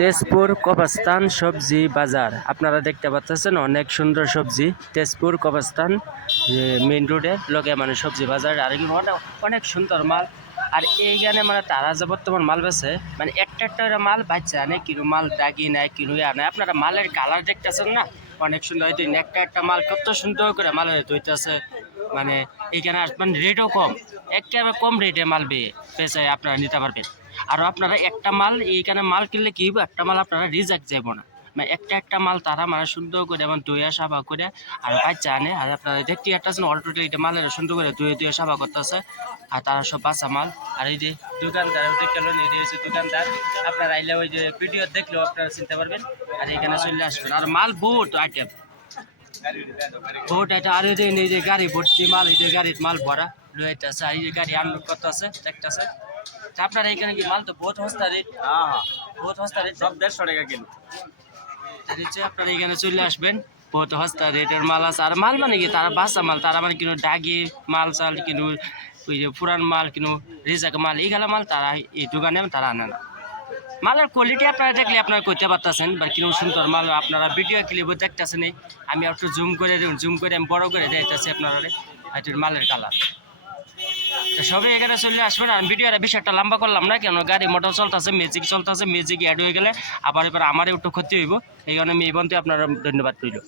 তেজপুর কবরস্থান সবজি বাজার আপনারা দেখতে পাচ্ছেন, অনেক সুন্দর সবজি। তেজপুর কবরস্থান মেইন রোডের লগে মানে সবজি বাজার, আর এগুলো অনেক সুন্দর মাল। আর এইখানে মানে তারা যে বর্তমান মাল বেছে মানে একটা একটা মাল বাচ্চা আনে, কিরু মাল দাগি নেয়, কিরু আনে। আপনারা মালের কালার দেখতেছেন না, অনেক সুন্দর। হয়তো একটা একটা মাল কত সুন্দর করে মালের ধুইতেছে। মানে এইখানে মানে রেটও কম, একেবারে কম রেটে মাল বেচে আপনারা নিতে পারবেন। আর আপনারা একটা মাল এইখানে মাল কিনলে কি হবে, একটা মাল আপনারা রিজেক্ট যাব না। মানে একটা একটা মাল তারা মানে সুন্দর করে এবং ধুয়ে সাফা করে আর বাচ্চা আনে। আর আপনারা দেখতে একটা অলরেডি এটা মালের সুন্দর করে ধুয়ে ধুয়ে সাফা করতেছে, আর তারা সব বাচ্চা মাল। আর এই যে দোকানদার দেখতে হচ্ছে দোকানদার, আপনারা আইলে ওই যে ভিডিও দেখলেও আপনারা চিনতে পারবেন। আর এখানে চলে আসবেন, আর মাল বহুত আইটেম, বহুত আইটেম। আর এই যে গাড়ি ভর্তি মাল, এই যে গাড়ির মাল ভরা লইতেছে, আর এই যে গাড়ি আনলোড করতেছে দেখতেছে। আপনার এইখানে কি মাল তো বহুত সস্তা রেট, বহুত সস্তা রেট, সব 150 টাকা কিলো। আপনারা এখানে চলে আসবেন, বহুত সস্তা রেটের মাল আছে। আর মাল মানে কি তারা বাসা মাল, তারা মানে কিনো ডাগি মাল চাল কিনো, ওই যে পুরান মাল কিনো, রেজাক মাল, এইগুলা মাল তারা এই দোকানে তারা আনে না। মালের কোয়ালিটি আপনারা দেখলে আপনারা করতে পারতেছেন বা কিরকম সুন্দর মাল। আপনারা ভিডিও ক্লিপ দেখতেছেন, আমি একটু জুম করে আমি বড় করে দেখতেছি আপনারা মালের কালার। সবাই এখানে চলে আসবেন। আর ভিডিওটা বেশি একটা লম্বা করলাম না, কেন গাড়ি মোটর চলতেছে, ম্যাজিক চলতেছে, ম্যাজিক অ্যাড হয়ে গেলে আবার এবার আমারও একটু ক্ষতি হইব। এই কারণে আমি এই বন্ধু আপনারা ধন্যবাদ রইল।